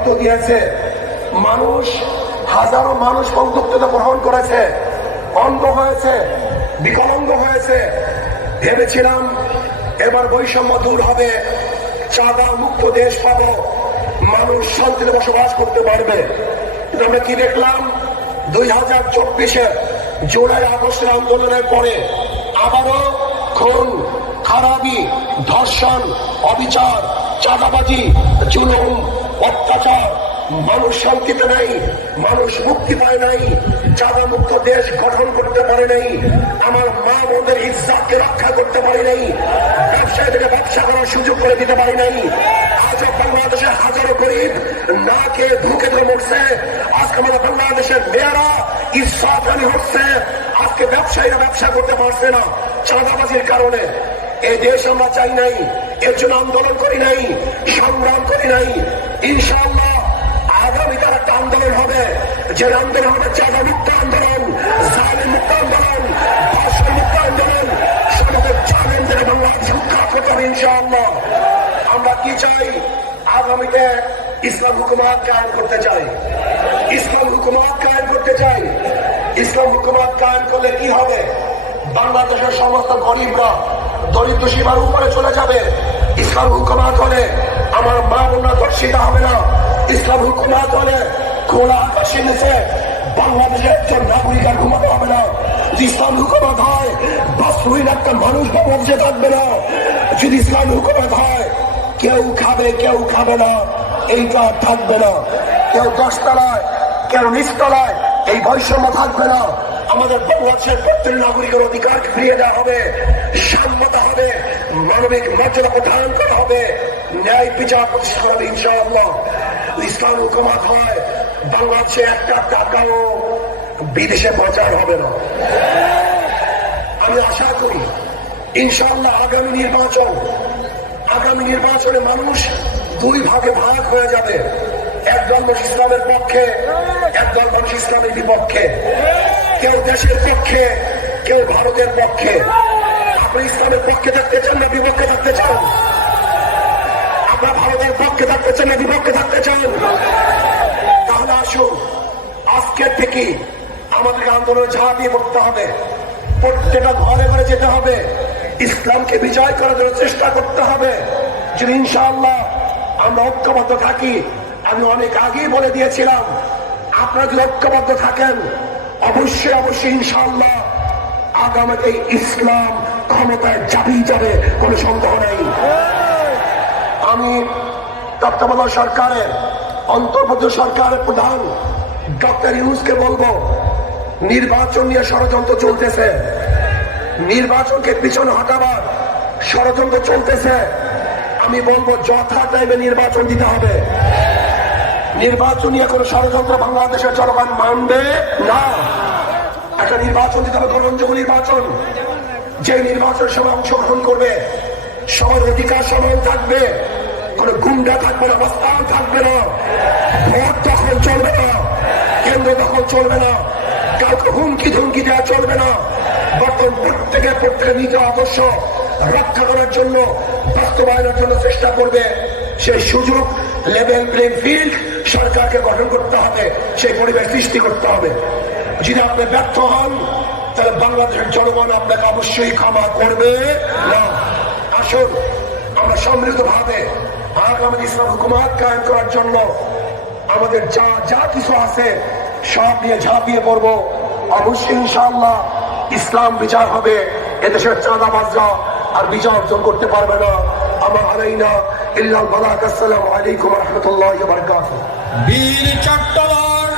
রক্ত দিয়েছে, মানুষ হাজারো মানুষ বন্ধুত্ব গ্রহণ করেছে, অন্ধ হয়েছে, বিকলাঙ্গ হয়েছে। ভেবেছিলাম এবার বৈষম্য দূর হবে, চাঁদা মুক্ত দেশ পাবো, মানুষ শান্তিতে বসবাস করতে পারবে। কিন্তু আমরা কি দেখলাম? 2024 জুলাই আগস্টের আন্দোলনের পরে আবারও খুন, খারাপি, ধর্ষণ, অবিচার, চাঁদাবাজি, জুলুম, অত্যাচার। মানুষ শান্তিতে নাই, মানুষ মুক্তি পায় নাই, চাঁদা মুক্ত দেশ গঠন করতে পারে নাই, আমার মা বোনদের ইজ্জতকে রক্ষা করতে পারে নাই, ব্যবসায়ীদেরকে ব্যবসা করার সুযোগ করে দিতে পারে নাই। আজ বাংলাদেশের হাজারো গরিব না খেয়ে ভুকে ধরে মরছে। আজকে আমাদের বাংলাদেশের মেয়েরা ইজ্জতহানি হচ্ছে। আজকে ব্যবসায়ীরা ব্যবসা করতে পারছে না চাঁদাবাজির কারণে। এই দেশ আমরা চাই নাই, এর জন্য আন্দোলন করি নাই, সংগ্রাম করি নাই। ইনশাআল্লাহ আগামীকাল একটা আন্দোলন হবে, যে আন্দোলন হবে চাঁদা মুক্ত আন্দোলন, জালিম মুক্ত আন্দোলন, ধর্ষণ মুক্ত আন্দোলন। সমাজের চ্যালেঞ্জের বাংলাদেশ উৎখাত করতে হবে ইনশাআল্লাহ। আমরা কি চাই? আগামীতে ইসলাম হুকুমত কায়েম করতে চাই, ইসলাম হুকুমত কায়েম করতে চাই। ইসলাম হুকুমত কায়েম করলে কি হবে? বাংলাদেশের সমস্ত গরিবরা দরিদ্র সীমার উপরে চলে যাবে। ইসলাম হুকুমত হলে আমার মা বোনরা ধর্ষিত হবে না। ইসলাম হুকুমত হলে খোলা আকাশের নিচে বাংলাদেশের একজন নাগরিক আর ঘুমাতে হবে না। ইসলাম হুকুমত হয় বাস্তবহীন একটা মানুষ বাংলাদেশে থাকবে না। যদি ইসলাম হুকুমত হয় কেউ খাবে কেউ খাবে না, এইটা থাকবে না। কেউ 10 তলায় কেউ নিচতলায়, এই বৈষম্য থাকবে না। আমাদের বাংলাদেশের প্রত্যেক নাগরিকের অধিকার ফিরিয়ে দেওয়া হবে, সাম্যতা হবে, মানবিক মর্যাদা প্রদান করা হবে, ন্যায় বিচার প্রতিষ্ঠা হবে ইনশাআল্লাহ। ইসলাম হুকুমত হয় বাংলাদেশে একটা টাকাও বিদেশে পাচার হবে না। আমি আশা করি ইনশাআল্লাহ আগামী নির্বাচনে মানুষ 2 ভাগে ভাগ হয়ে যাবে। একদল মানুষ ইসলামের পক্ষে, একদল মানুষ ইসলামের বিপক্ষে। কেউ দেশের পক্ষে, কেউ ভারতের পক্ষে। আপনি ইসলামের পক্ষে থাকতে চান না বিপক্ষে থাকতে চান? আপনার ভারতের পক্ষে থাকতে চান না বিপক্ষে থাকতে চান? তাহলে আসুন আজকের থেকে আমাদেরকে আন্দোলন ঝাঁপিয়ে পড়তে হবে, প্রত্যেকটা ঘরে ঘরে যেতে হবে, ইসলামকে বিজয় করার জন্য চেষ্টা করতে হবে। যদি ইনশাআল্লাহ আমরা ঐক্যবদ্ধ থাকি, আমি অনেক আগেই বলে দিয়েছিলাম, আপনারা যদি ঐক্যবদ্ধ থাকেন অবশ্যই ইনশাআল্লাহ আগামীতে ইসলাম ক্ষমতায় যাবে, কোনো সন্দেহ নেই। আমি তত্ত্বাবধায়ক সরকারের, অন্তর্বর্তী সরকারের প্রধান ডক্টর ইউনূসকে বলবো, নির্বাচন নিয়ে ষড়যন্ত্র চলতেছে, নির্বাচনকে পিছনে হটাবার ষড়যন্ত্র চলতেছে। আমি বলবো যথা টাইমে নির্বাচন দিতে হবে। নির্বাচন নিয়ে কোনো ষড়যন্ত্র বাংলাদেশের জনগণ মানবে না। একটা নির্বাচন দিতে হবে, গ্রহণযোগ্য নির্বাচন। যে নির্বাচনের সময় অংশগ্রহণ করবে সবার অধিকার সমান থাকবে, কোনো গুন্ডা থাকবে না, অবস্থান থাকবে না, ভোট দখল চলবে না, কেন্দ্র দখল চলবে না, কাউকে হুমকি ধুমকি দেওয়া চলবে না। বর্তমান প্রত্যেকের নিজ আদর্শ রক্ষা করার জন্য, বাস্তবায়নের জন্য চেষ্টা করবে। সেই সুযোগ, লেভেল প্লেইং ফিল্ড সরকারকে গঠন করতে হবে, সেই পরিবেশ সৃষ্টি করতে হবে। যদি আপনি ব্যর্থ হন তাহলে বাংলাদেশের জনগণ আপনাকে অবশ্যই ক্ষমা করবে না। আসুন আমরা সমৃদ্ধভাবে আগামী ইসলাম হুকুমত কায়েম করার জন্য আমাদের যা কিছু আছে সব নিয়ে ঝাঁপিয়ে পড়বো। অবশ্যই ইনশাআল্লাহ ইসলাম বিচার হবে, এদেশের চাঁদাবাজরা আর বিজয় অর্জন করতে পারবে না। আমার আলাইনা ইল্লাল বালাগ। আসসালামু আলাইকুম ওয়া রাহমাতুল্লাহি ওয়া বারাকাতুহু। বীর চট্টলার